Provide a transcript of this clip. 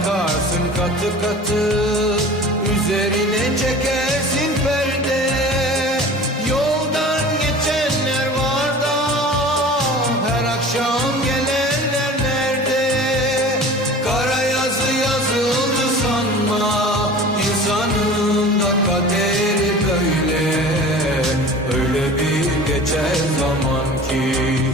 bakarsın katı katı, üzerine çekersin perde. Yoldan geçenler var da her akşam gelenler nerede? Kara yazı yazıldı sanma, insanın da kaderi böyle. Öyle bir geçer zaman ki